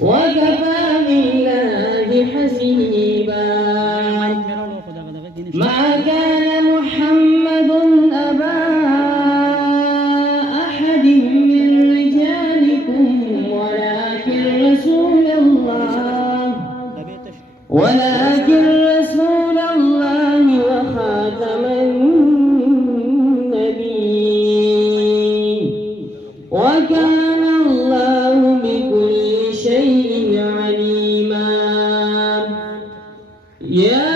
وكفى بالله حسيبا. ما كان محمد أبا أحد من رجالكم ولكن رسول الله وخاتم النبيين وكان الله بكل شيء عليما. يا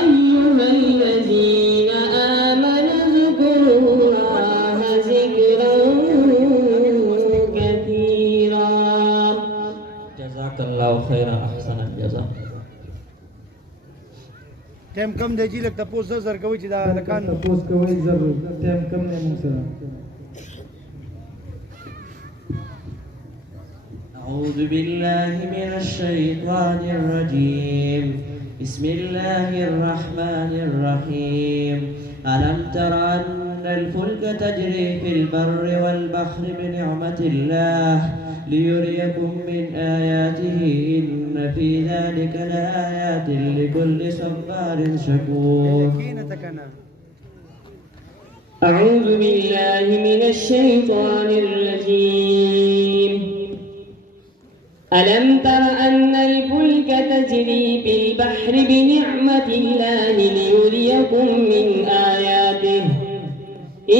أيها الذين آمنوا اذكروا الله ذكرا كثيرا. جزاك الله خيرا أحسن الجزاء. ټیم کم دی چې لږ تپوس زر کوي چې دا کان تپوس کوي زر ټیم کم نه موږ سره. أعوذ بالله من الشيطان الرجيم. بسم الله الرحمن الرحيم. ألم تر أن الفلك تجري في البر والبحر بنعمة الله ليريكم من آياته إن في ذلك لآيات لكل صبار شكور. أعوذ بالله من الشيطان الرجيم. ألم تر أن الفلك تجري في البحر بنعمة الله ليريكم من آياته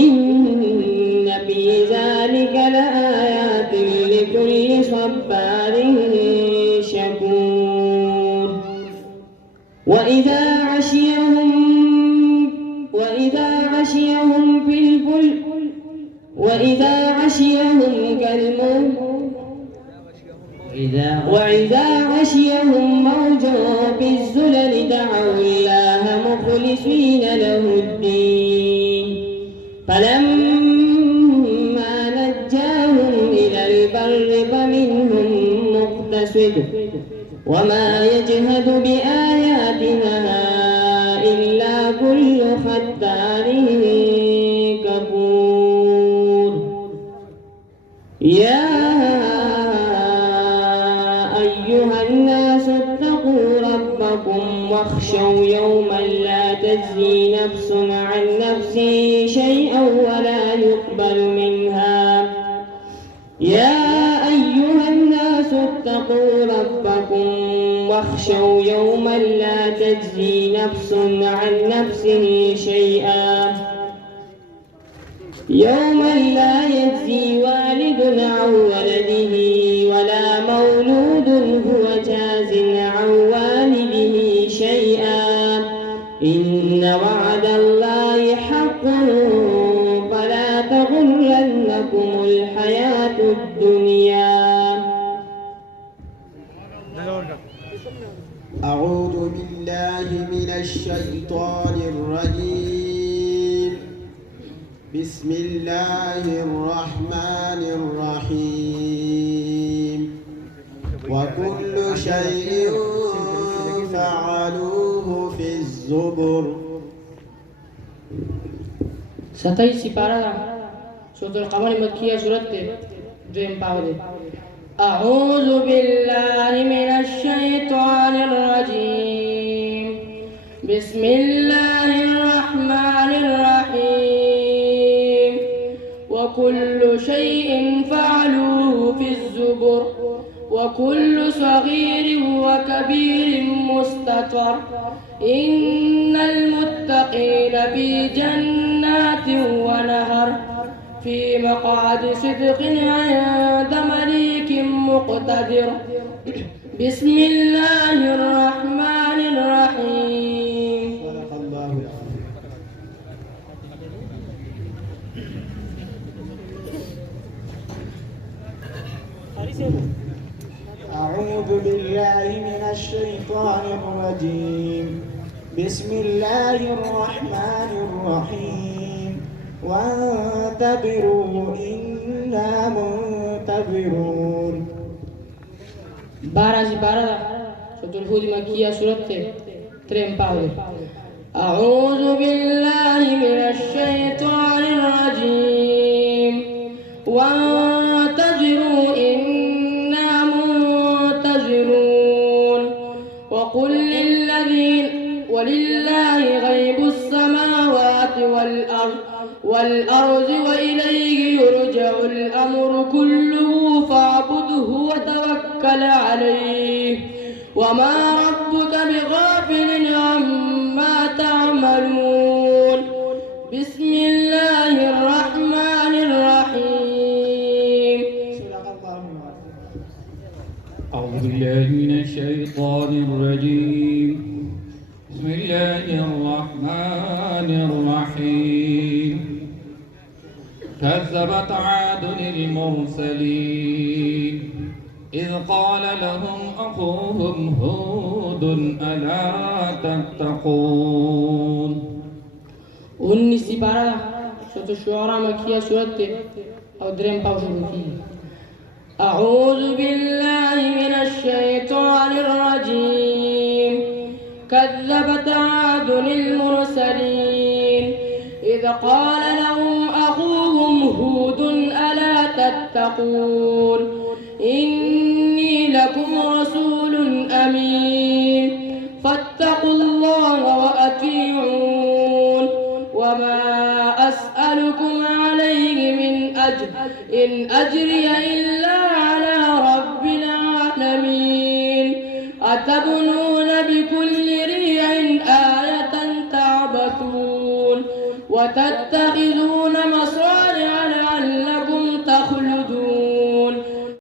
إن في ذلك لآيات لكل صبار شكور. وإذا عشيهم موج في الزلل دعوا الله مخلصين له الدين فلما نجاهم إلى البر فمنهم مقتصد وما يجهد بآياتنا إلا كل ختار كفور. يا أيها الناس اتقوا ربكم واخشوا يوما لا تجزي نفس عن نفس شيئا ولا يقبل منها. يا أيها الناس اتقوا ربكم واخشوا يوما لا تجزي نفس عن نفس شيئا يوما لا يجزي والد عن ولده ولا مولود هو جاز عن والده شيئا إن وعد الله حق فلا تغرنكم الحياة الدنيا. أعوذ بالله من الشيطان الرجيم. بسم الله الرحمن الرحيم. وكل شيء فعلوه في الزبر. 27 सिपारा सूरत القمر मक्किया सूरत द्वयम पावले. أعوذ بالله من الشيطان الرجيم. بسم الله الرحمن الرحيم. وكل شيء فعلوه في الزبر وكل صغير وكبير مستطر إن المتقين في جنات ونهر في مقعد صدق عند مليك مقتدر. بسم الله الرحمن الرحيم. صدق الله. أعوذ بالله من الشيطان الرجيم. بسم الله الرحمن الرحيم. وانتظروا إنا منتظرون. 12 सिपारा सूरत الهود मक्किया सूरत 3 पावले. أعوذ بالله من الشيطان الرجيم. وانتظروا إنا توكل عليه وما ربك بغافل عما تعملون بسم الله الرحمن الرحيم. أعوذ بالله من الشيطان الرجيم. بسم الله الرحمن الرحيم. كذبت عاد المرسلين إذ قال لهم أخوهم هود ألا تتقون. 19 para sotto shuara makia surate au drem paushati. أعوذ بالله من الشيطان الرجيم. كذبت عاد المرسلين إذ قال لهم أخوهم هود ألا تتقون إني لكم رسول أمين فاتقوا الله وأطيعون وما أسألكم عليه من أجر إن أجري إلا على رب العالمين. أتبنون بكل ريع آية تعبثون وتتخذون